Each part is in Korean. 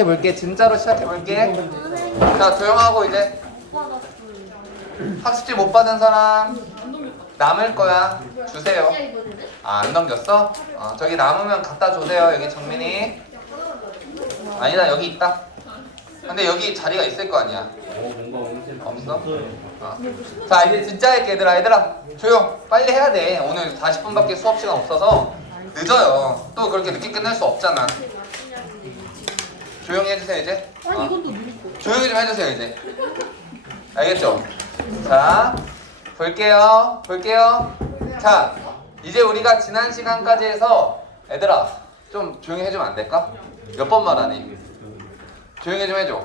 시작해볼게. 진짜로 시작해볼게. 자, 조용하고 이제 학습지 못 받은 사람 남을 거야. 주세요. 아, 안 넘겼어? 저기 남으면 갖다 주세요. 여기 정민이. 아니다, 여기 있다. 근데 여기 자리가 있을 거 아니야. 없어? 자, 이제 진짜 할게. 얘들아 조용. 빨리 해야 돼. 오늘 40분밖에 수업 시간 없어서 늦어요. 또 그렇게 늦게 끝날 수 없잖아. 조용히 해주세요 이제. 조용히 좀 해주세요 이제. 알겠죠? 자, 볼게요. 자, 이제 우리가 지난 시간까지 해서 얘들아 좀 조용히 해주면 안 될까? 몇 번 말하니? 조용히 좀 해줘.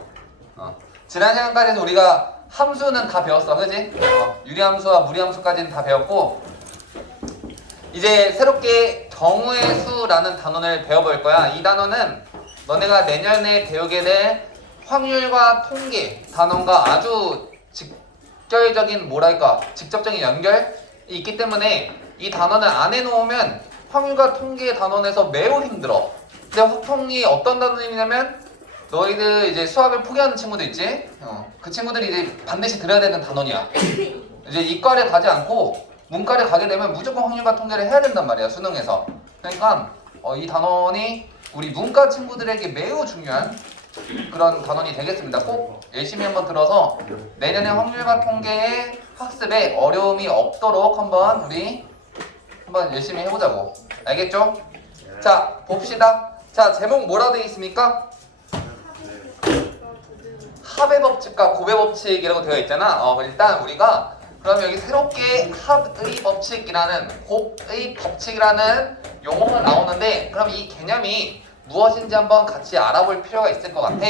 지난 시간까지 해서 우리가 함수는 다 배웠어, 그지? 유리함수와 무리함수까지는 다 배웠고, 이제 새롭게 경우의 수라는 단원을 배워볼 거야. 이 단원은 너네가 내년에 배우게 될 확률과 통계 단원과 아주 직접적인 연결이 있기 때문에 이 단원을 안 해놓으면 확률과 통계 단원에서 매우 힘들어. 근데 확통이 어떤 단원이냐면 너희들 이제 수학을 포기하는 친구들 있지? 그 친구들이 이제 반드시 들어야 되는 단원이야. 이제 이과를 가지 않고 문과를 가게 되면 무조건 확률과 통계를 해야 된단 말이야, 수능에서. 그러니까 이 단원이 우리 문과 친구들에게 매우 중요한 그런 단원이 되겠습니다. 꼭 열심히 한번 들어서 내년에 확률과 통계의 학습에 어려움이 없도록 우리 한번 열심히 해보자고. 알겠죠? 자, 봅시다. 자, 제목 뭐라 되어 있습니까? 합의 법칙과 곱의 법칙이라고 되어 있잖아. 일단 우리가 그럼 여기 새롭게 합의 법칙이라는 곱의 법칙이라는 용어가 나오는데, 그럼 이 개념이 무엇인지 한번 같이 알아볼 필요가 있을 것 같아.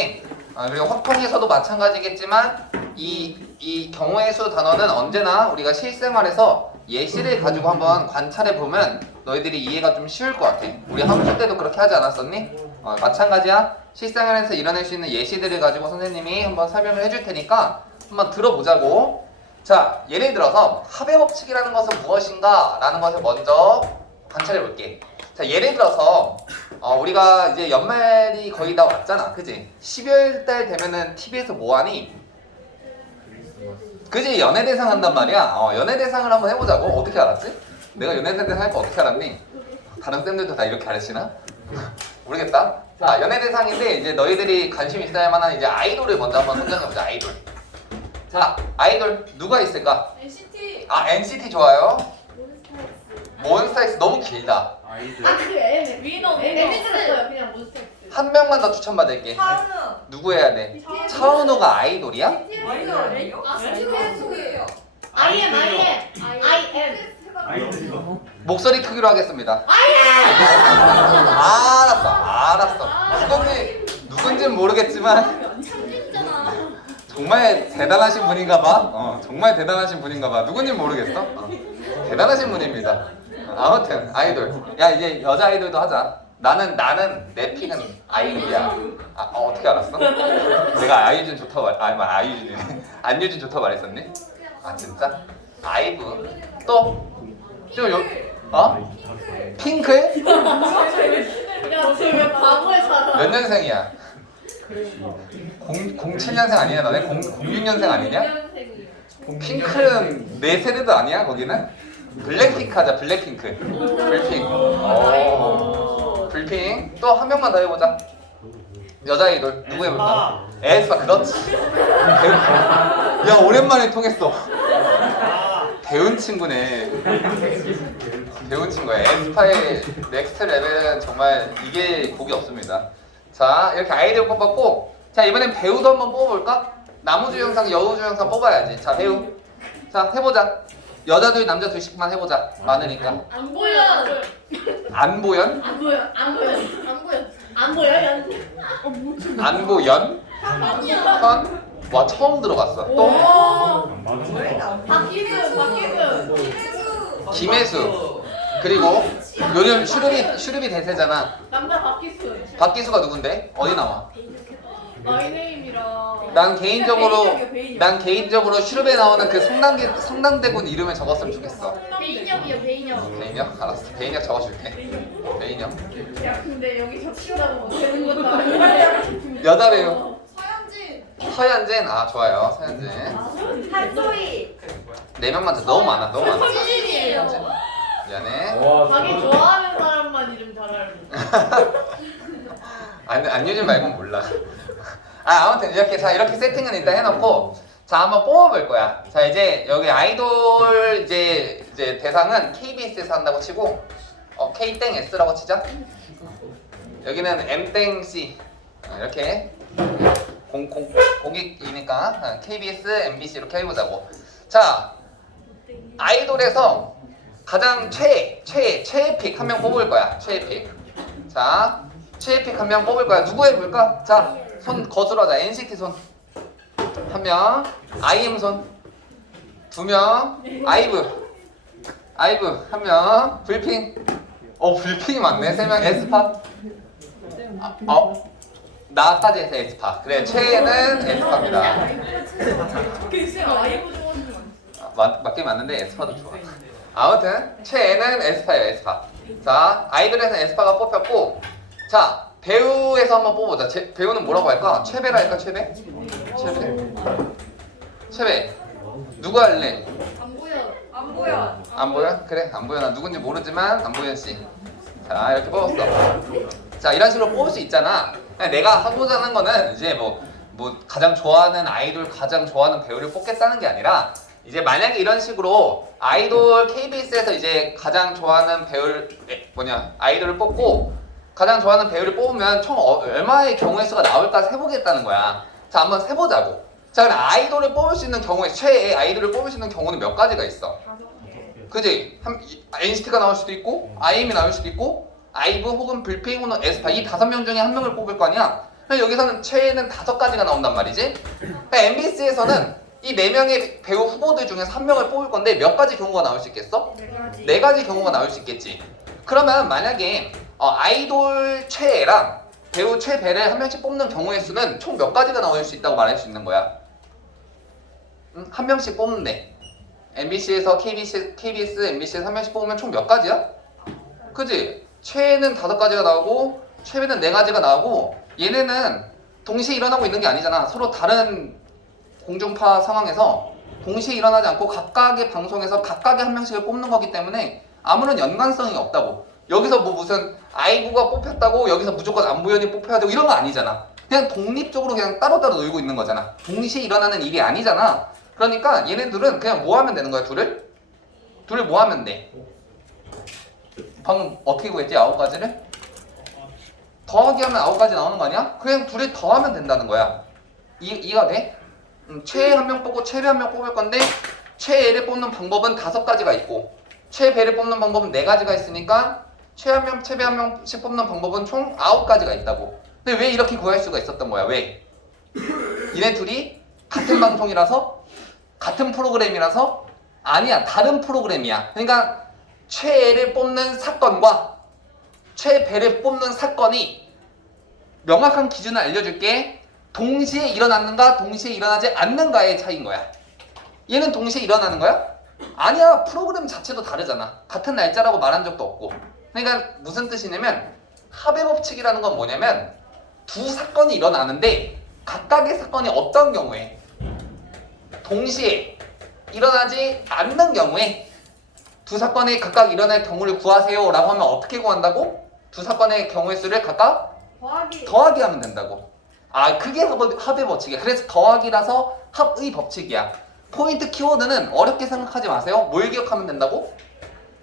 그리고 확통에서도 마찬가지겠지만 이 경우의 수 단어는 언제나 우리가 실생활에서 예시를 가지고 한번 관찰해 보면 너희들이 이해가 좀 쉬울 것 같아. 우리 함수 때도 그렇게 하지 않았었니? 마찬가지야. 실생활에서 일어날 수 있는 예시들을 가지고 선생님이 한번 설명을 해줄 테니까 한번 들어보자고. 자, 예를 들어서 합의 법칙이라는 것은 무엇인가 라는 것을 먼저 관찰해 볼게. 자, 예를 들어서 우리가 이제 연말이 거의 다 왔잖아, 그지? 12월 달 되면은 TV에서 뭐 하니? 그지? 연예대상 한단 말이야. 연예대상을 한번 해보자고. 어떻게 알았지? 내가 연예대상 할 거 어떻게 알았니? 다른 쌤들도 다 이렇게 가르치나? 모르겠다. 자, 연예대상인데 이제 너희들이 관심 있어야 할 만한 이제 아이돌을 먼저 한번 선정해보자. 아이돌. 자, 아이돌 누가 있을까? NCT. NCT 좋아요. 몬스타엑스 너무 길다. 그래. 위너. MX였어요. 그냥 몬스타엑스. 한 명만 더 추천받을게. 차은우. 누구 해야 돼? 차은우가 아이돌이야? 아이돌 아니에요? BTS예요. IM. 목소리 크기로 하겠습니다. 알았어. 누군지는 모르겠지만 정말 대단하신 분인가 봐. 정말 대단하신 분인가 봐. 누군지 모르겠어. 대단하신 분입니다. 아무튼 아이돌. 야, 이제 여자 아이돌도 하자. 나는 내 픽은 아이유야. 어떻게 알았어? 내가 아이유준 좋다고 아이유준 안유준 좋다고 말했었니? 진짜? 아이브. 또? 핑클? 야쟤왜 과거에 살아? 몇 년생이야? 07년생 아니냐 너네? 06년생 아니냐? 핑클은 내 세대도 아니야 거기는? 블랙핑크 하자. 블랙핑크. 불핑. 또 한 명만 더 해보자. 여자 아이돌 누구 해볼까? 에스파. 그렇지. 야, 오랜만에 통했어. 배운 친구네. 배운 친구야. 에스파의 넥스트 레벨은 정말 이게 곡이 없습니다. 자, 이렇게 아이디어 뽑았고, 자, 이번엔 배우도 한번 뽑아볼까? 남우주연상, 여우주연상 뽑아야지. 자, 배우. 자, 해보자. 여자 둘, 남자 둘씩만 해보자. 많으니까. 안보연. 안보연? 안보연? 현? 와, 처음 들어봤어. 또? 박기수. 김혜수. 그리고 요즘 슈르비 대세잖아. 남자 박기수. 박기수가 누군데? 어디 나와? 마이네임이랑. 난 개인적으로 베인역이요, 베인역. 난 개인적으로 슈룹에 나오는 그 성당대군 이름을 적었으면 좋겠어. 베인역이요, 베인역. 베인역? 알았어. 베인역 적어줄게. 베인역. 야 근데 여기 적신다고 뭐 되는 것도 아니야. 여자 배우. 서현진. 서현진. 아 좋아요. 서현진. 한소희. 4명만 더. 너무 많아. 너무 많아. 찐이에요. 미안해. 자기 좋아하는 사람만 이름 잘 알고. 안유진 말고는 몰라. 아무튼 이렇게 자 이렇게 세팅은 일단 해놓고 자 한번 뽑아볼 거야. 자 이제 여기 아이돌 이제 대상은 KBS에서 한다고 치고 K-S라고 치자. 여기는 M-C 이렇게 공익이니까 KBS, MBC 이렇게 해보자고. 자 아이돌에서 가장 최애 픽 한 명 뽑을 거야. 최애 픽. 자 최애 픽 한 명 뽑을 거야. 누구 해볼까? 자 손 거슬러자. NCT 손 한 명, IM 손 2명, 아이브 한 명, 불핑. 불핑이 많네. 3명, 에스파. 나까지 해서 에스파. 그래 최애는 에스파입니다. 글쎄 아이브 좋아하는 거. 맞긴 맞는데 에스파도 좋아. 아무튼 최애는 에스파예요. 에스파. 자 아이돌에서 에스파가 뽑혔고, 자 배우에서 한번 뽑아보자. 배우는 뭐라고 할까? 최배라 할까? 최배? 누구 할래? 안 보여. 안보현? 그래 안보현아. 누군지 모르지만 안보현씨. 자 이렇게 뽑았어. 자 이런 식으로 뽑을 수 있잖아. 그냥 내가 하고자 하는 거는 이제 뭐 가장 좋아하는 아이돌, 가장 좋아하는 배우를 뽑겠다는 게 아니라, 이제 만약에 이런 식으로 아이돌 KBS에서 이제 가장 좋아하는 배우를 아이돌을 뽑고 가장 좋아하는 배우를 뽑으면 총 얼마의 경우의 수가 나올까 세보겠다는 거야. 자 한번 세보자고. 자 그럼 아이돌을 뽑을 수 있는 경우에, 최애 아이돌을 뽑을 수 있는 경우는 몇 가지가 있어? 그지? NCT가 나올 수도 있고 IM이 나올 수도 있고 아이브 혹은 불핑 혹은 에스파, 이 5명 중에 한 명을 뽑을 거 아니야? 그럼 여기서는 최애는 5가지가 나온단 말이지? 그러니까 MBC에서는 이 4명의 배우 후보들 중에서 한 명을 뽑을 건데 몇 가지 경우가 나올 수 있겠어? 4가지 경우가 나올 수 있겠지. 그러면 만약에 아이돌 최애랑 배우 최배를 한 명씩 뽑는 경우의 수는 총 몇 가지가 나올 수 있다고 말할 수 있는 거야? 응? 한 명씩 뽑는데 MBC에서 KBS, MBC에서 한 명씩 뽑으면 총 몇 가지야? 그지? 최애는 5가지가 나오고 최배는 4가지가 나오고, 얘네는 동시에 일어나고 있는 게 아니잖아. 서로 다른 공중파 상황에서 동시에 일어나지 않고 각각의 방송에서 각각의 한 명씩을 뽑는 거기 때문에 아무런 연관성이 없다고. 여기서 뭐 무슨 아이브가 뽑혔다고 여기서 무조건 안보현이 뽑혀야 되고 이런 거 아니잖아. 그냥 독립적으로 그냥 따로따로 놀고 있는 거잖아. 동시에 일어나는 일이 아니잖아. 그러니까 얘네들은 그냥 뭐 하면 되는 거야? 둘을 뭐 하면 돼? 방금 어떻게 구했지? 9가지를? 더하기 하면 9가지 나오는 거 아니야? 그냥 둘을 더하면 된다는 거야. 이해가 돼? 최애 한 명 뽑고 최배 한 명 뽑을 건데, 최애를 뽑는 방법은 5가지가 있고 최배를 뽑는 방법은 4가지가 있으니까 최애 한 명, 최배 한 명씩 뽑는 방법은 총 9가지가 있다고. 근데 왜 이렇게 구할 수가 있었던 거야? 왜? 얘네 둘이 같은 방송이라서? 같은 프로그램이라서? 아니야, 다른 프로그램이야. 그러니까 최애를 뽑는 사건과 최배를 뽑는 사건이 명확한 기준을 알려줄게. 동시에 일어났는가 동시에 일어나지 않는가의 차이인 거야. 얘는 동시에 일어나는 거야? 아니야, 프로그램 자체도 다르잖아. 같은 날짜라고 말한 적도 없고. 그러니까 무슨 뜻이냐면, 합의 법칙이라는 건 뭐냐면, 두 사건이 일어나는데 각각의 사건이 어떤 경우에 동시에 일어나지 않는 경우에 두 사건이 각각 일어날 경우를 구하세요 라고 하면 어떻게 구한다고? 두 사건의 경우의 수를 각각 더하기 하면 된다고. 그게 합의 법칙이야. 그래서 더하기라서 합의 법칙이야. 포인트 키워드는 어렵게 생각하지 마세요. 뭘 기억하면 된다고?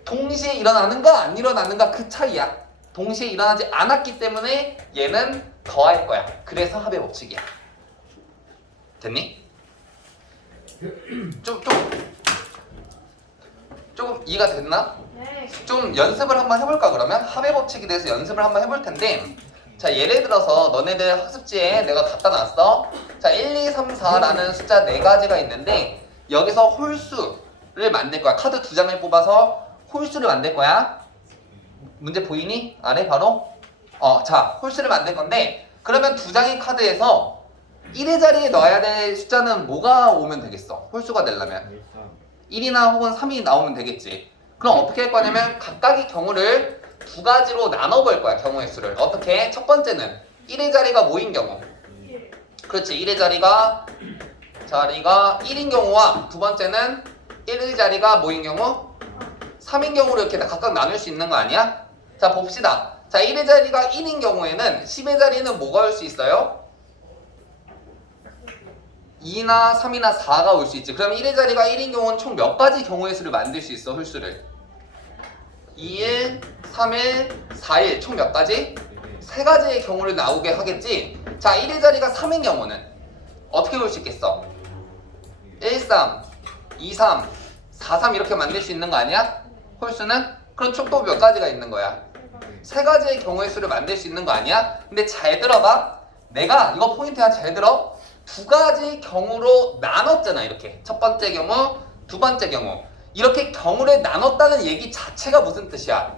동시에 일어나는가 안 일어나는가, 그 차이야. 동시에 일어나지 않았기 때문에 얘는 더할 거야. 그래서 합의 법칙이야. 됐니? 조금 이해가 됐나? 네. 좀 연습을 한번 해볼까 그러면? 합의 법칙에 대해서 연습을 한번 해볼 텐데, 자 예를 들어서 너네들 학습지에 내가 갖다 놨어. 자 1, 2, 3, 4라는 숫자 4가지가 있는데 여기서 홀수를 만들 거야. 카드 2장을 뽑아서 홀수를 만들 거야. 문제 보이니? 아래 바로? 자 홀수를 만들 건데, 그러면 2장의 카드에서 1의 자리에 넣어야 될 숫자는 뭐가 오면 되겠어? 홀수가 되려면 1이나 혹은 3이 나오면 되겠지. 그럼 어떻게 할 거냐면 각각의 경우를 두 가지로 나눠볼 거야. 경우의 수를. 어떻게? 첫 번째는 1의 자리가 뭐인 경우? 그렇지. 1의 자리가 1인 경우와 두 번째는 1의 자리가 뭐인 경우? 3인 경우로 이렇게 각각 나눌 수 있는 거 아니야? 자 봅시다. 자 1의 자리가 1인 경우에는 10의 자리는 뭐가 올 수 있어요? 2나 3이나 4가 올 수 있지. 그럼 1의 자리가 1인 경우는 총 몇 가지 경우의 수를 만들 수 있어? 홀수를 2일, 3일, 4일 총 몇 가지? 세 가지의 경우를 나오게 하겠지. 자 1의 자리가 3인 경우는 어떻게 올 수 있겠어? 1, 3, 2, 3, 4, 3 이렇게 만들 수 있는 거 아니야? 홀수는? 그럼 총 또 몇 가지가 있는 거야? 세 가지의 경우의 수를 만들 수 있는 거 아니야? 근데 잘 들어봐. 내가 이거 포인트야. 잘 들어. 두 가지 경우로 나눴잖아. 이렇게 첫 번째 경우, 두 번째 경우. 이렇게 경우를 나눴다는 얘기 자체가 무슨 뜻이야?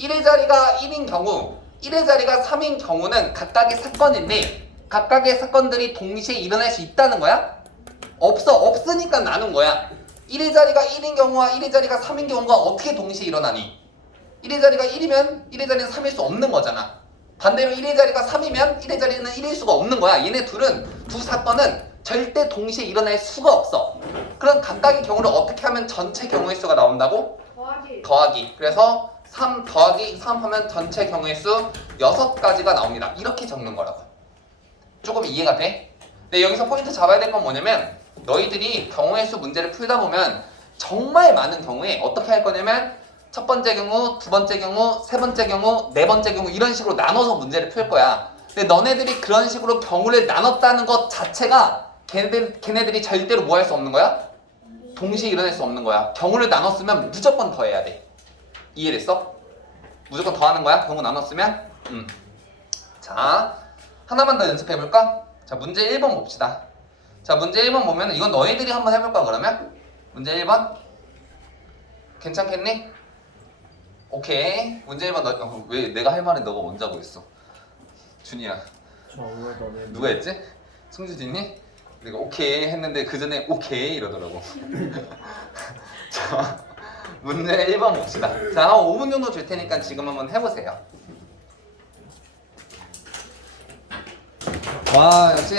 1의 자리가 1인 경우, 1의 자리가 3인 경우는 각각의 사건인데 각각의 사건들이 동시에 일어날 수 있다는 거야? 없으니까 나눈 거야. 1의 자리가 1인 경우와 1의 자리가 3인 경우가 어떻게 동시에 일어나니? 1의 자리가 1이면 1의 자리는 3일 수 없는 거잖아. 반대로 1의 자리가 3이면 1의 자리는 1일 수가 없는 거야. 얘네 두 사건은 절대 동시에 일어날 수가 없어. 그럼 각각의 경우를 어떻게 하면 전체 경우의 수가 나온다고? 더하기. 그래서 3 더하기 3 하면 전체 경우의 수 6가지가 나옵니다. 이렇게 적는 거라고. 조금 이해가 돼? 근데 여기서 포인트 잡아야 될 건 뭐냐면 너희들이 경우의 수 문제를 풀다 보면 정말 많은 경우에 어떻게 할 거냐면 첫 번째 경우, 두 번째 경우, 세 번째 경우, 네 번째 경우 이런 식으로 나눠서 문제를 풀 거야. 근데 너네들이 그런 식으로 경우를 나눴다는 것 자체가 걔네들이 절대로 뭐 할 수 없는 거야? 동시에 일어날 수 없는 거야. 경우를 나눴으면 무조건 더해야 돼. 이해됐어? 무조건 더하는 거야? 경우 나눴으면? 자, 하나만 더 연습해볼까? 자, 문제 1번 봅시다. 자, 문제 1번 보면 이건 너희들이 한번 해볼까 그러면? 문제 1번? 괜찮겠니? 오케이. 문제 1번 왜 내가 할 말에 너가 먼저 하고 있어? 준이야. 누가 했지? 송주진이? 내가 오케이 했는데 그 전에 오케이 이러더라고. 자, 문제 1번 봅시다. 자, 한 5분 정도 줄 테니까 지금 한번 해보세요. 와, 역시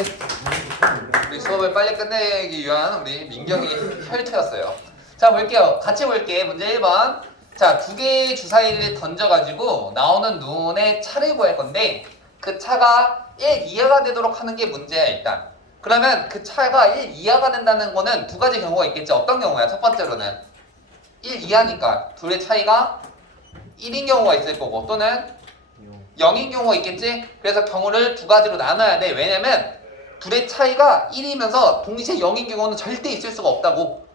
우리 수업을 빨리 끝내기 위한 우리 민경이 혈투였어요. 자, 볼게요. 같이 볼게. 문제 1번. 자, 두 개의 주사위를 던져가지고 나오는 눈의 차를 구할 건데 그 차가 1 이하가 되도록 하는 게 문제야 일단. 그러면 그 차가 1 이하가 된다는 거는 두 가지 경우가 있겠지. 어떤 경우야? 첫 번째로는 1 이하니까 둘의 차이가 1인 경우가 있을 거고 또는 0인 경우가 있겠지. 그래서 경우를 두 가지로 나눠야 돼. 왜냐면 둘의 차이가 1이면서 동시에 0인 경우는 절대 있을 수가 없다고.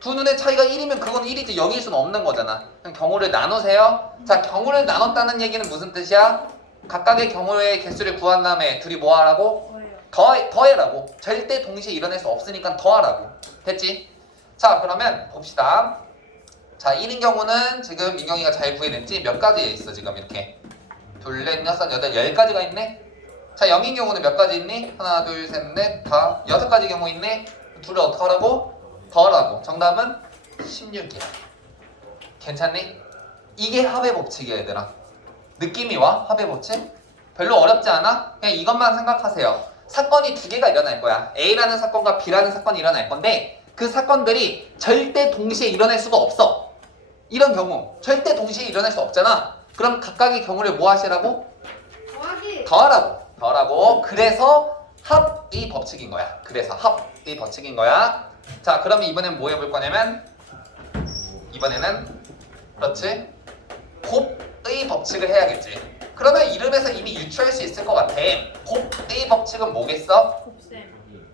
두 눈의 차이가 1이면 그건 1이지 0일 수는 없는 거잖아. 그럼 경우를 나누세요. 자, 경우를 나눴다는 얘기는 무슨 뜻이야? 각각의 경우의 개수를 구한 다음에 둘이 뭐 하라고? 더해라고. 절대 동시에 일어날 수 없으니까 더하라고. 됐지? 자, 그러면 봅시다. 자, 1인 경우는 지금 민경이가 잘 구해냈지? 몇 가지 있어 지금 이렇게? 둘, 넷, 여섯, 여덟, 10가지가 있네? 자, 0인 경우는 몇 가지 있니? 하나, 둘, 셋, 넷, 다 6가지 경우 있네? 둘을 어떻게 하라고? 더하라고. 정답은 16이야. 괜찮니? 이게 합의 법칙이야 얘들아. 느낌이 와? 합의 법칙? 별로 어렵지 않아? 그냥 이것만 생각하세요. 사건이 두 개가 일어날 거야. A라는 사건과 B라는 사건이 일어날 건데 그 사건들이 절대 동시에 일어날 수가 없어. 이런 경우 절대 동시에 일어날 수 없잖아. 그럼 각각의 경우를 뭐 하시라고? 더하라고. 그래서 합의 법칙인 거야. 그래서 합의 법칙인 거야. 자, 그러면 이번엔 뭐 해볼 거냐면 이번에는 그렇지 곱의 법칙을 해야겠지. 그러면 이름에서 이미 유추할 수 있을 것 같아. 곱의 법칙은 뭐겠어?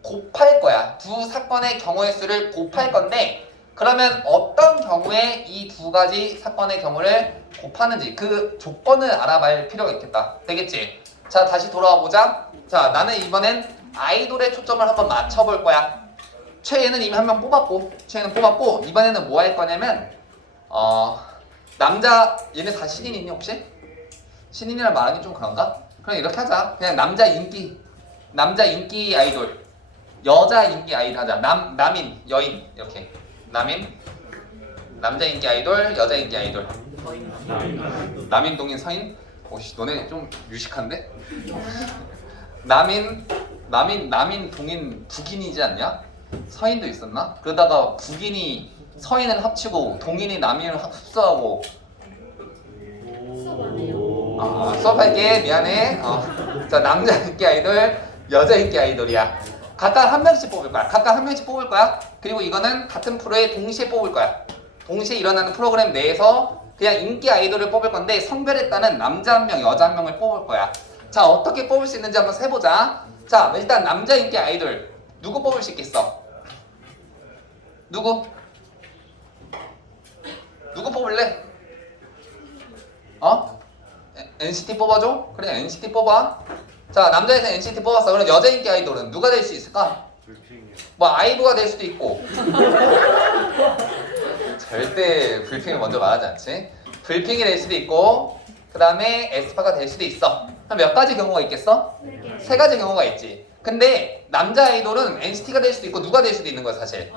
곱할 거야. 두 사건의 경우의 수를 곱할 건데 그러면 어떤 경우에 이 두 가지 사건의 경우를 곱하는지 그 조건을 알아볼 필요가 있겠다. 되겠지? 자, 다시 돌아와 보자. 자, 나는 이번엔 아이돌에 초점을 한번 맞춰볼 거야. 최애는 이미 한 명 뽑았고 이번에는 뭐 할 거냐면 남자 얘네 다 신인이니 혹시? 신인이란 말하기 좀 그런가? 그럼 이렇게 하자. 그냥 남자 인기 남자 인기 아이돌, 여자 인기 아이돌 하자. 남인, 여인 이렇게. 남인, 남자 인기 아이돌, 여자 인기 아이돌. 남인, 동인, 서인. 오씨, 너네 좀 유식한데? 남인, 동인, 북인이지 않냐? 서인도 있었나? 그러다가 북인이 서인을 합치고 동인이 남인을 흡수하고. 수업 안 해요. 수업할게. 미안해. 자, 남자 인기 아이돌, 여자 인기 아이돌이야. 각각 한 명씩 뽑을 거야. 각각 한 명씩 뽑을 거야. 그리고 이거는 같은 프로에 동시에 뽑을 거야. 동시에 일어나는 프로그램 내에서 그냥 인기 아이돌을 뽑을 건데 성별에 따른 남자 한 명, 여자 한 명을 뽑을 거야. 자, 어떻게 뽑을 수 있는지 한번 세보자. 자, 일단 남자 인기 아이돌 누구 뽑을 수 있겠어? 누구 뽑을래? NCT 뽑아줘? 그래, NCT 뽑아. 자, 남자에서 NCT 뽑았어. 그럼 여자 인기 아이돌은 누가 될 수 있을까? 뭐 아이브가 될 수도 있고. 절대 불핑을 먼저 말하지 않지. 불핑이 될 수도 있고, 그 다음에 에스파가 될 수도 있어. 그럼 몇 가지 경우가 있겠어? 세 가지 경우가 있지. 근데 남자 아이돌은 NCT가 될 수도 있고 누가 될 수도 있는 거야 사실.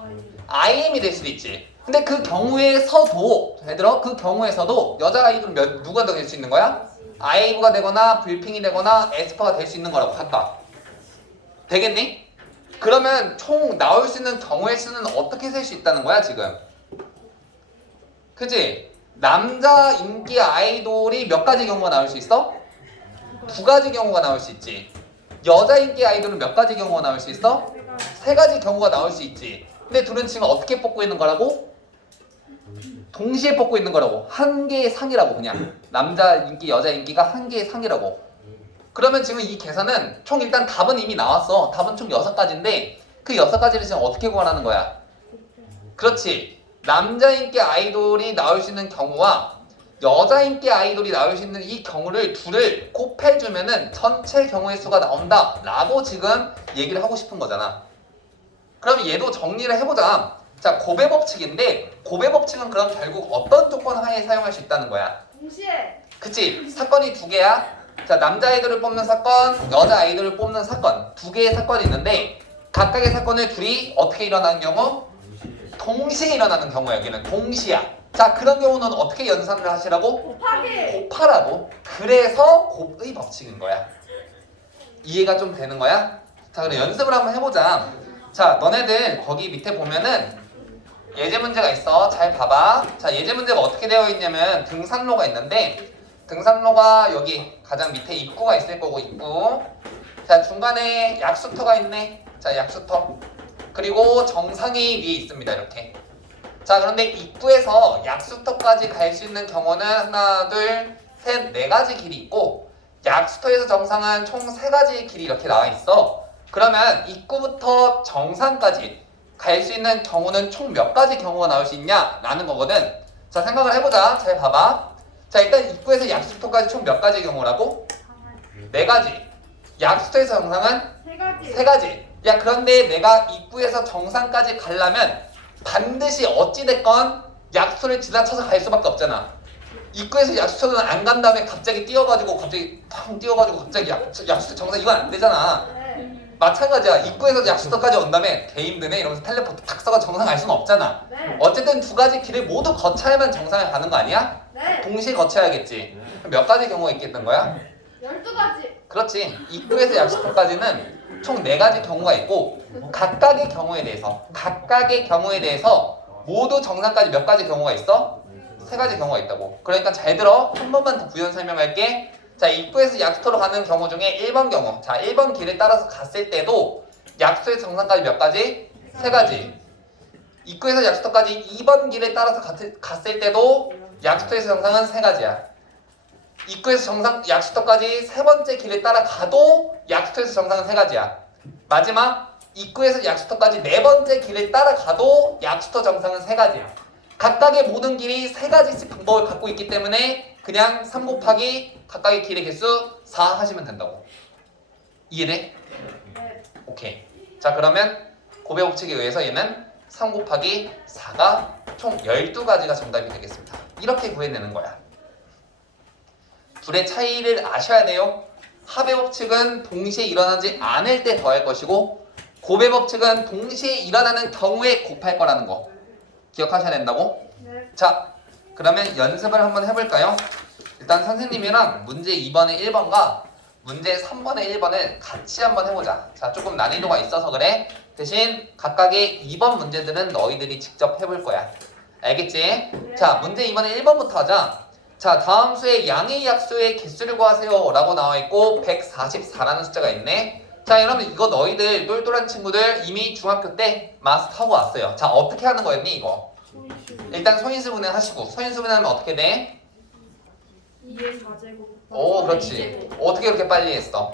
IM이 될 수도 있지. 근데 그 경우에서도 얘들아, 그 경우에서도 여자 아이돌은 누가 더 될 수 있는 거야? 아이브가 되거나 불핑이 되거나 에스파가 될 수 있는 거라고 각각. 되겠니? 그러면 총 나올 수 있는 경우의 수는 어떻게 셀 수 있다는 거야 지금? 그치? 남자 인기 아이돌이 몇 가지 경우가 나올 수 있어? 두 가지 경우가 나올 수 있지. 여자 인기 아이돌은 몇 가지 경우가 나올 수 있어? 세 가지 경우가 나올 수 있지. 근데 둘은 지금 어떻게 뽑고 있는 거라고? 동시에 뽑고 있는 거라고. 한 개의 상이라고. 그냥 남자 인기, 여자 인기가 한 개의 상이라고. 그러면 지금 이 계산은 총 일단 답은 이미 나왔어. 답은 총 6가지인데 그 6가지를 지금 어떻게 구하라는 거야? 그렇지. 남자 인기 아이돌이 나올 수 있는 경우와 여자 인기 아이돌이 나올 수 있는 이 경우를 둘을 곱해주면은 전체 경우의 수가 나온다 라고 지금 얘기를 하고 싶은 거잖아. 그럼 얘도 정리를 해보자. 자, 고배 법칙인데 고배 법칙은 그럼 결국 어떤 조건 하에 사용할 수 있다는 거야? 동시에. 그치? 사건이 두 개야. 자, 남자 아이돌을 뽑는 사건, 여자 아이돌을 뽑는 사건, 두 개의 사건이 있는데 각각의 사건을 둘이 어떻게 일어나는 경우? 동시에 일어나는 경우야. 여기는 동시야. 자, 그런 경우는 어떻게 연산을 하시라고? 곱하기. 곱하라고. 그래서 곱의 법칙인 거야. 이해가 좀 되는 거야? 자, 그럼 연습을 한번 해보자. 자, 너네들 거기 밑에 보면은 예제 문제가 있어. 잘 봐봐. 자, 예제 문제가 어떻게 되어 있냐면 등산로가 있는데 등산로가 여기 가장 밑에 입구가 있을 거고 입구. 자, 중간에 약수터가 있네. 자, 약수터. 그리고 정상이 위에 있습니다. 이렇게. 자, 그런데 입구에서 약수터까지 갈 수 있는 경우는 하나, 둘, 셋, 네 가지 길이 있고 약수터에서 정상은 총 세 가지의 길이 이렇게 나와 있어. 그러면 입구부터 정상까지 갈 수 있는 경우는 총 몇 가지 경우가 나올 수 있냐? 라는 거거든. 자, 생각을 해보자. 잘 봐봐. 자, 일단 입구에서 약수터까지 총 몇 가지 경우라고? 네 가지. 약수터에서 정상은 세 가지. 세 가지. 야, 그런데 내가 입구에서 정상까지 가려면 반드시 어찌됐건 약수터를 지나쳐서 갈 수밖에 없잖아. 입구에서 약수터는 안 간 다음에 갑자기 뛰어가지고 갑자기 탕 뛰어가지고 갑자기 약수터 정상 이건 안 되잖아. 네. 마찬가지야. 입구에서 약수터까지 온 다음에 개 힘드네 이러면서 텔레포트 탁 써가 정상 갈 수는 없잖아. 네. 어쨌든 두 가지 길을 모두 거쳐야만 정상에 가는 거 아니야? 네. 동시에 거쳐야겠지. 그럼 몇 가지 경우가 있겠던 거야? 12가지. 그렇지. 입구에서 약수터까지는 총 4가지 경우가 있고 각각의 경우에 대해서 모두 정상까지 몇 가지 경우가 있어? 3가지 경우가 있다고. 그러니까 잘 들어. 한 번만 더 부연 설명할게. 자, 입구에서 약수터로 가는 경우 중에 1번 경우. 자, 1번 길을 따라서 갔을 때도 약수터에서 정상까지 몇 가지? 3가지. 입구에서 약수터까지 2번 길을 따라서 갔을 때도 약수터에서 정상은 3가지야. 입구에서 약수터까지 세 번째 길을 따라가도 약수터에서 정상은 3가지야. 마지막 입구에서 약수터까지 네 번째 길을 따라가도 약수터 정상은 3가지야. 각각의 모든 길이 3가지씩 방법을 갖고 있기 때문에 그냥 3 곱하기 각각의 길의 개수 4 하시면 된다고. 이해돼? 네. 오케이. 자, 그러면 고배 법칙에 의해서 얘는 3 곱하기 4가 총 12가지가 정답이 되겠습니다. 이렇게 구해내는 거야. 둘의 차이를 아셔야 돼요. 합의 법칙은 동시에 일어나지 않을 때 더할 것이고 곱의 법칙은 동시에 일어나는 경우에 곱할 거라는 거 기억하셔야 된다고? 네. 자, 그러면 연습을 한번 해볼까요? 일단 선생님이랑 문제 2번에 1번과 문제 3번에 1번을 같이 한번 해보자. 자, 조금 난이도가 있어서 그래. 대신 각각의 2번 문제들은 너희들이 직접 해볼 거야. 알겠지? 네. 자, 문제 2번에 1번부터 하자. 자, 다음 수의 양의 약수의 개수를 구하세요 라고 나와있고 144라는 숫자가 있네. 자, 여러분 이거 너희들 똘똘한 친구들 이미 중학교 때 마스터하고 왔어요. 자, 어떻게 하는 거였니 이거? 일단 소인수 분해 하시고 소인수 분해하면 어떻게 돼? 2의 4제곱. 오, 그렇지. 어떻게 그렇게 빨리 했어?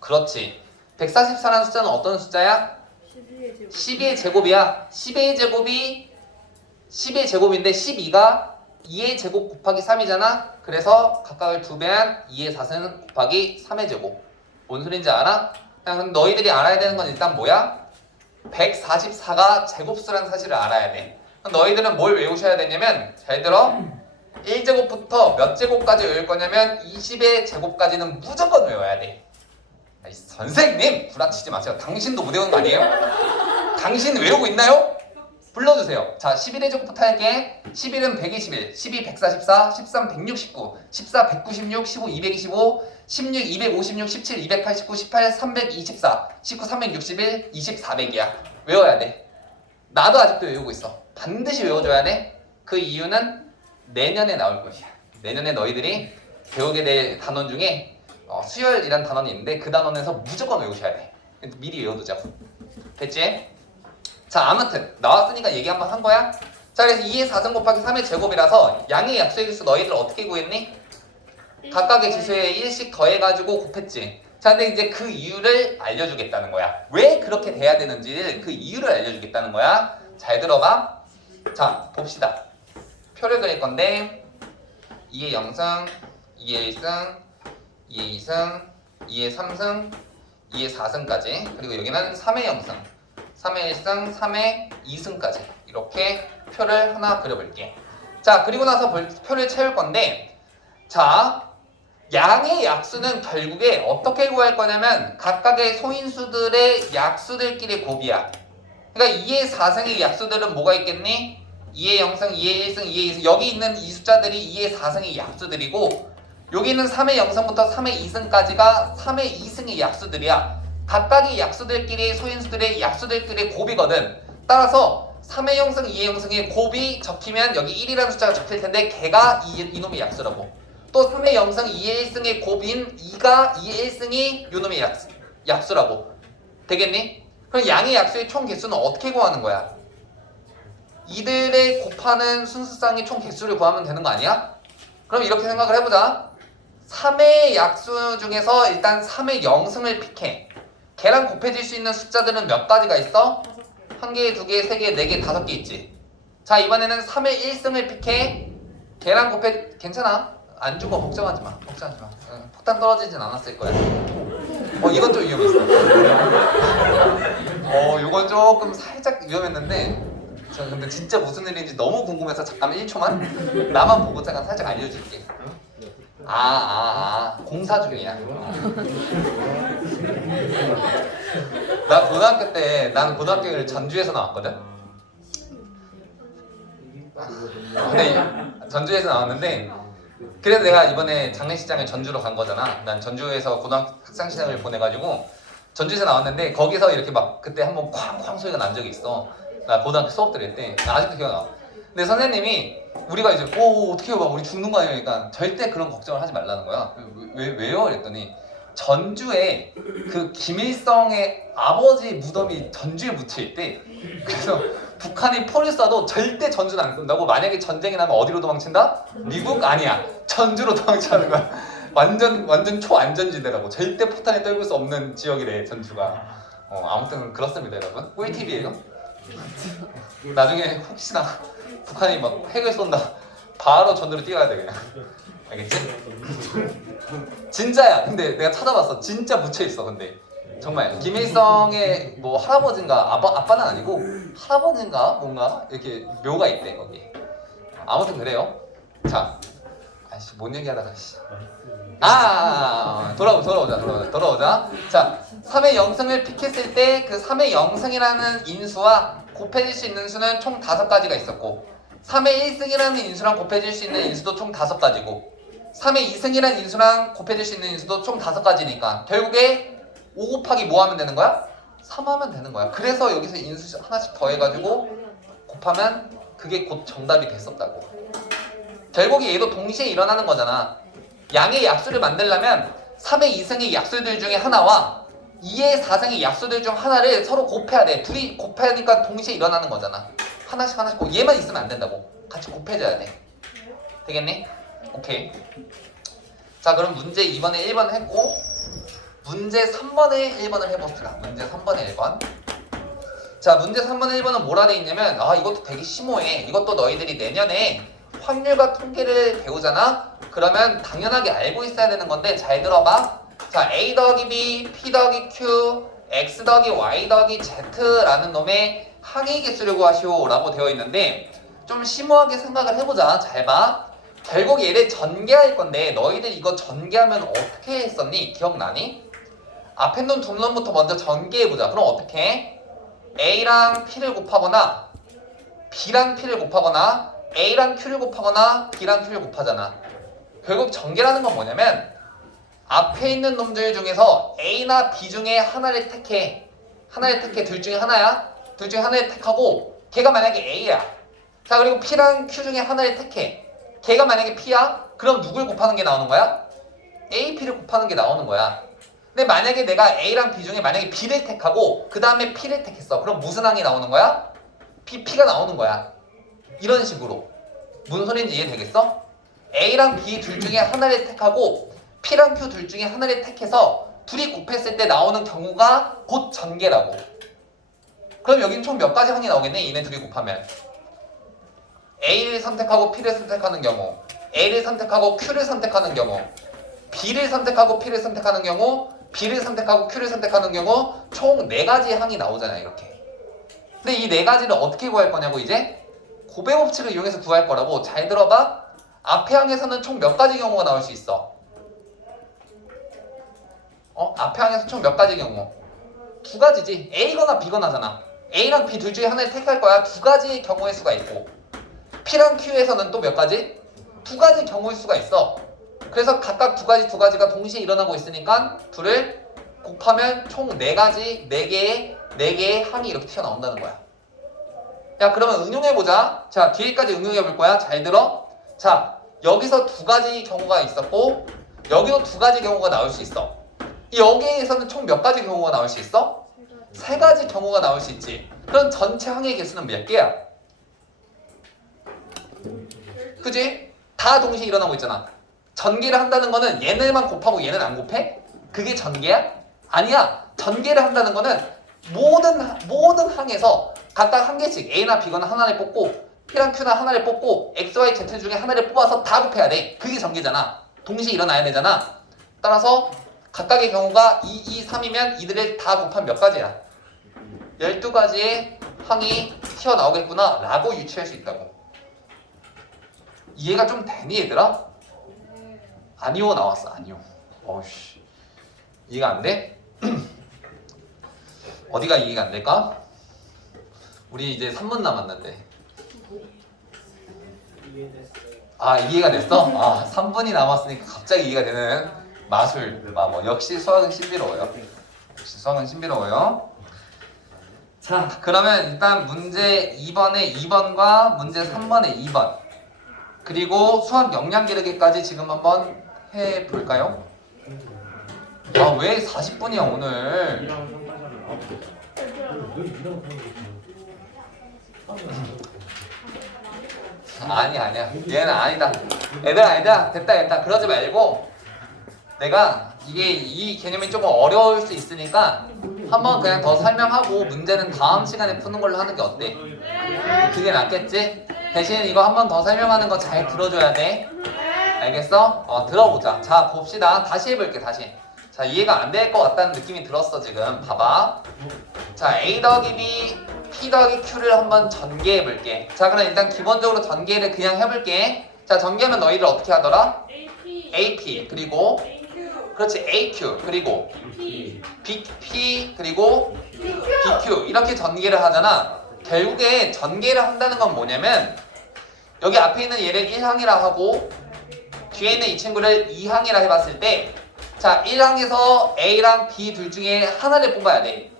그렇지. 144라는 숫자는 어떤 숫자야? 12의 제곱. 12의 제곱이야. 12의 제곱이 10의 제곱인데 12가 2의 제곱 곱하기 3이잖아. 그래서 각각을 2배한 2의 4는 곱하기 3의 제곱. 뭔 소린지 알아? 그냥 너희들이 알아야 되는 건 일단 뭐야? 144가 제곱수라는 사실을 알아야 돼. 그럼 너희들은 뭘 외우셔야 되냐면 잘 들어. 1제곱부터 몇 제곱까지 외울 거냐면 20의 제곱까지는 무조건 외워야 돼. 아이, 선생님! 구라치지 마세요. 당신도 못 외우는 거 아니에요? 당신 외우고 있나요? 불러주세요. 자, 11의 제곱부터 할게. 11은 121, 12 144, 13 169, 14 196, 15 225, 16 256, 17 289, 18 324, 19 361, 20 400이야. 외워야 돼. 나도 아직도 외우고 있어. 반드시 외워줘야 돼. 그 이유는 내년에 나올 것이야. 내년에 너희들이 배우게 될 단원 중에 수열이란 단원이 있는데 그 단원에서 무조건 외우셔야 돼. 미리 외워두자. 됐지? 자, 아무튼 나왔으니까 얘기 한번 한 거야. 자, 그래서 2의 4승 곱하기 3의 제곱이라서 양의 약수의 개수 너희들 어떻게 구했니? 각각의 지수에 1씩 더해가지고 곱했지. 자, 근데 이제 그 이유를 알려주겠다는 거야. 왜 그렇게 돼야 되는지를 그 이유를 알려주겠다는 거야. 잘 들어봐. 자, 봅시다. 표를 그릴 건데 2의 0승, 2의 1승, 2의 2승, 2의 3승, 2의 4승까지 그리고 여기는 3의 0승, 3의 1승, 3의 2승까지 이렇게 표를 하나 그려볼게. 자, 그리고 나서 표를 채울 건데 자, 양의 약수는 결국에 어떻게 구할 거냐면 각각의 소인수들의 약수들끼리 곱이야. 그러니까 2의 4승의 약수들은 뭐가 있겠니? 2의 0승, 2의 1승, 2의 2승. 여기 있는 이 숫자들이 2의 4승의 약수들이고 여기 있는 3의 0승부터 3의 2승까지가 3의 2승의 약수들이야. 각각의 약수들끼리 소인수들의 약수들끼리 곱이거든. 따라서 3의 0승, 2의 0승의 곱이 적히면 여기 1이라는 숫자가 적힐 텐데 걔가 이놈의 약수라고. 또 3의 0승, 2의 1승의 곱인 2가 2의 1승이 이놈의 약수라고. 되겠니? 그럼 양의 약수의 총 개수는 어떻게 구하는 거야? 이들의 곱하는 순수쌍의 총 개수를 구하면 되는 거 아니야? 그럼 이렇게 생각을 해보자. 3의 약수 중에서 일단 3의 0승을 픽해. 걔랑 곱해질 수 있는 숫자들은 몇 가지가 있어? 1개, 2개, 3개, 4개, 5개 있지. 자, 이번에는 3의 1승을 픽해. 걔랑 괜찮아. 안 죽어. 걱정하지 마. 걱정하지 마. 폭탄 떨어지진 않았을 거야. 이건 좀 위험했어. 이건 조금 살짝 위험했는데 저 근데 진짜 무슨 일인지 너무 궁금해서 잠깐 1초만 나만 보고 잠깐 살짝 알려줄게. 공사 중이야. 나 고등학교 때 나는 고등학교를 전주에서 나왔거든. 근데 전주에서 나왔는데 그래서 내가 이번에 장례식장에 전주로 간 거잖아. 난 전주에서 고등학교 학창시절을 보내가지고 전주에서 나왔는데 거기서 이렇게 막 그때 한번 쾅쾅 소리가 난 적이 있어. 나 고등학교 수업 들을 때. 나 아직도 기억나. 근데 선생님이 우리가 이제 어떻게 해요? 막 우리 죽는 거 아니야? 그러니까 절대 그런 걱정을 하지 말라는 거야. 왜요? 그랬더니 전주에 그 김일성의 아버지 무덤이 전주에 묻혀 있대. 그래서 북한이 포를 쏴도 절대 전주는 안 쏜다고. 만약에 전쟁이 나면 어디로 도망친다? 미국? 아니야. 전주로 도망치는 거야. 완전 초안전지대라고. 절대 포탄에 떨굴 수 없는 지역이래 전주가. 아무튼 그렇습니다, 여러분. 꿀팁이에요. 나중에 혹시나 북한이 막 핵을 쏜다. 바로 전주로 뛰어야 돼 그냥. 알겠지? 진짜야. 근데 내가 찾아봤어. 진짜 묻혀 있어. 근데 정말 김일성의 뭐 할아버지인가 아빠는 아니고 할아버지인가 뭔가 이렇게 묘가 있대 거기. 아무튼 그래요. 자, 뭔 얘기하다가 돌아오자. 자, 3의 영승을 픽했을 때 그 3의 영승이라는 인수와 곱해질 수 있는 수는 총 5가지가 있었고 3의 1승이라는 인수랑 곱해질 수 있는 인수도 총 5가지고 3의 2승이라는 인수랑 곱해질 수 있는 인수도 총 5가지니까 결국에 5 곱하기 뭐 하면 되는 거야? 3 하면 되는 거야. 그래서 여기서 인수 하나씩 더해가지고 곱하면 그게 곧 정답이 됐었다고. 결국에 얘도 동시에 일어나는 거잖아. 양의 약수를 만들려면 3의 2승의 약수들 중에 하나와 2의 4승의 약수들 중 하나를 서로 곱해야 돼. 둘이 곱하니까 동시에 일어나는 거잖아. 하나씩 얘만 있으면 안 된다고. 같이 곱해줘야 돼. 되겠니? 오케이. 자, 그럼 문제 2번에 1번 했고 문제 3번에 1번을 해봅시다. 문제 3번에 1번. 자, 문제 3번에 1번은 뭐라 돼 있냐면 이것도 되게 심오해. 이것도 너희들이 내년에 확률과 통계를 배우잖아? 그러면 당연하게 알고 있어야 되는 건데 잘 들어봐. 자, A 더하기 B, P 더하기 Q, X 더하기 Y 더하기 Z라는 놈의 항의 개수를 구하시오 라고 되어 있는데 좀 심오하게 생각을 해보자. 잘 봐. 결국 얘를 전개할 건데 너희들 이거 전개하면 어떻게 했었니? 기억나니? 앞에 놈 두 놈부터 먼저 전개해보자. 그럼 어떻게 해? A랑 P를 곱하거나 B랑 P를 곱하거나 A랑 Q를 곱하거나 B랑 Q를 곱하잖아. 결국 전개라는 건 뭐냐면 앞에 있는 놈들 중에서 A나 B 중에 하나를 택해. 둘 중에 하나야. 둘 중에 하나를 택하고 걔가 만약에 A야. 자, 그리고 P랑 Q 중에 하나를 택해. 걔가 만약에 P야. 그럼 누굴 곱하는 게 나오는 거야? A, P를 곱하는 게 나오는 거야. 근데 만약에 내가 A랑 B 중에 만약에 B를 택하고 그 다음에 P를 택했어. 그럼 무슨 항이 나오는 거야? P가 나오는 거야. 이런 식으로. 무슨 소리인지 이해되겠어? A랑 B 둘 중에 하나를 택하고 P랑 Q 둘 중에 하나를 택해서 둘이 곱했을 때 나오는 경우가 곧 전개라고. 그럼 여기는 총 몇 가지 항이 나오겠네? 얘네 둘이 곱하면 A를 선택하고 P를 선택하는 경우, A를 선택하고 Q를 선택하는 경우, B를 선택하고 P를 선택하는 경우, B를 선택하고 Q를 선택하는 경우 총 4가지 항이 나오잖아 이렇게. 근데 이 4가지를 어떻게 구할 거냐고 이제? 곱의 법칙을 이용해서 구할 거라고. 잘 들어봐. 앞에 항에서는 총 몇 가지 경우가 나올 수 있어? 앞에 항에서 총 몇 가지 경우? 2가지지. A거나 B거나잖아. A랑 B 둘 중에 하나를 택할 거야. 2가지 경우의 수가 있고 P랑 Q에서는 또 몇 가지? 2가지 경우의 수가 있어. 그래서 각각 2가지가 동시에 일어나고 있으니까 둘을 곱하면 총 4가지, 4개의 항이 이렇게 튀어나온다는 거야. 야, 그러면 응용해보자. 자, 뒤에까지 응용해볼 거야. 잘 들어. 자, 여기서 2가지 경우가 있었고 여기도 2가지 경우가 나올 수 있어. 여기에서는 총 몇 가지 경우가 나올 수 있어? 3가지 경우가 나올 수 있지. 그럼 전체 항의 개수는 몇 개야? 그지? 다 동시에 일어나고 있잖아. 전개를 한다는 거는 얘네만 곱하고 얘는 안 곱해? 그게 전개야? 아니야. 전개를 한다는 거는 모든 항에서 각각 한 개씩 A나 B거나 하나를 뽑고 P랑 Q나 하나를 뽑고 X, Y, Z 중에 하나를 뽑아서 다 곱해야 돼. 그게 전개잖아. 동시에 일어나야 되잖아. 따라서 각각의 경우가 2, 2, 3이면 이들을 다 곱하면 몇 가지야? 12가지의 항이 튀어나오겠구나 라고 유추할 수 있다고. 이해가 좀 되니 얘들아? 아니오 나왔어. 아니오. 어우씨, 이해가 안 돼? 어디가 이해가 안 될까? 우리 이제 3분 남았는데. 이해가 됐어? 3분이 남았으니까 갑자기 이해가 되는 마술. 역시 수학은 신비로워요. 자, 그러면 일단 문제 2번에 2번과 문제 3번에 2번 그리고 수학 역량 기르기까지 지금 한번 해볼까요? 왜 40분이야 오늘? 아니야. 얘는 아니다. 얘들아 됐다. 그러지 말고 내가 이 개념이 조금 어려울 수 있으니까 한번 그냥 더 설명하고 문제는 다음 시간에 푸는 걸로 하는 게 어때? 그게 낫겠지? 대신 이거 한번 더 설명하는 거 잘 들어줘야 돼. 알겠어? 들어보자. 자, 봅시다. 다시 해볼게. 자, 이해가 안 될 것 같다는 느낌이 들었어 지금. 봐봐. 자, A 더하기 B, P 더하기 Q를 한번 전개해볼게. 자, 그럼 일단 기본적으로 전개를 그냥 해볼게. 자, 전개하면 너희들 어떻게 하더라? AP 그리고 그렇지 AQ 그리고 BP 그리고 BQ 이렇게 전개를 하잖아. 결국에 전개를 한다는 건 뭐냐면 여기 앞에 있는 얘를 1항이라 하고 뒤에 있는 이 친구를 2항이라 해봤을 때 자 1항에서 A랑 B 둘 중에 하나를 뽑아야 돼.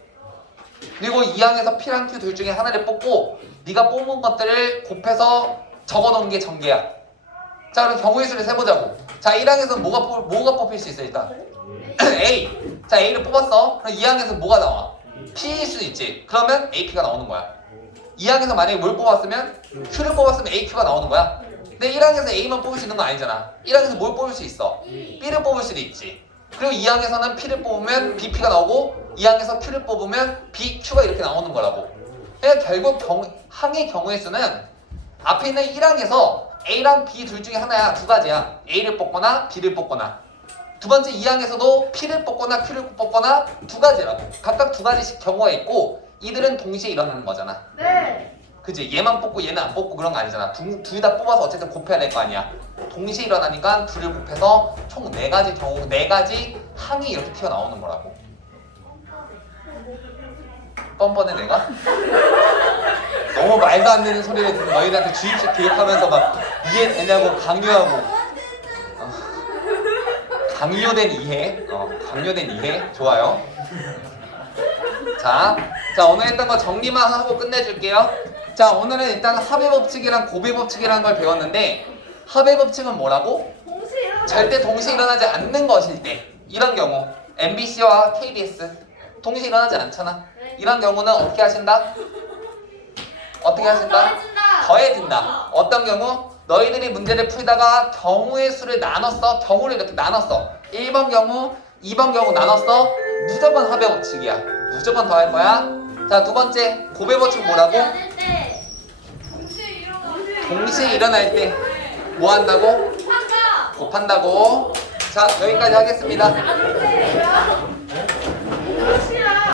그리고 2항에서 P랑 Q 둘 중에 하나를 뽑고 네가 뽑은 것들을 곱해서 적어놓은 게 전개야. 자 그럼 경우의 수를 세보자고. 자 1항에서 뭐가 뽑힐 수 있어 일단? A. 자 A를 뽑았어. 그럼 2항에서 뭐가 나와? P일 수도 있지. 그러면 AP가 나오는 거야. 2항에서 만약에 뭘 뽑았으면 Q를 뽑았으면 AQ가 나오는 거야. 근데 1항에서 A만 뽑을 수 있는 건 아니잖아. 1항에서 뭘 뽑을 수 있어? B를 뽑을 수도 있지. 그리고 2항에서는 P를 뽑으면 BP가 나오고 2항에서 Q를 뽑으면 BQ가 이렇게 나오는 거라고. 그러니까 결국 항의 경우의 수는 앞에 있는 1항에서 A랑 B 둘 중에 하나야. 두 가지야. A를 뽑거나 B를 뽑거나. 두 번째 2항에서도 P를 뽑거나 Q를 뽑거나 두 가지라고. 각각 두 가지씩 경우가 있고 이들은 동시에 일어나는 거잖아. 네. 그치? 얘만 뽑고 얘는 안 뽑고 그런 거 아니잖아. 둘 다 뽑아서 어쨌든 곱해야 될 거 아니야. 동시에 일어나니까 둘을 곱해서 총 4가지 경우 4가지 항이 이렇게 튀어나오는 거라고. 뻔뻔해 내가? 너무 말도 안 되는 소리를 너희들한테 주입식 교육하면서 막 이해되냐고 강요하고 강요된 이해 강요된 이해 좋아요. 자 오늘 했던 거 정리만 하고 끝내줄게요. 자 오늘은 일단 합의 법칙이랑 고배 법칙이라는 걸 배웠는데 합의 법칙은 뭐라고? 절대 동시에 일어나지 않는 것일 때 이런 경우 MBC와 KBS 동시에 일어나지 않잖아. 이런 경우는 어떻게 하신다? 어떻게 하신다? 더해진다. 어떤 경우? 너희들이 문제를 풀다가 경우의 수를 나눴어. 경우를 이렇게 나눴어. 1번 경우, 2번 경우 나눴어. 무조건 합의 법칙이야. 무조건 더할 거야. 자, 두 번째 고배 법칙 뭐라고? 동시에 일어날 때 뭐 한다고? 곱한다고. 자, 여기까지 하겠습니다.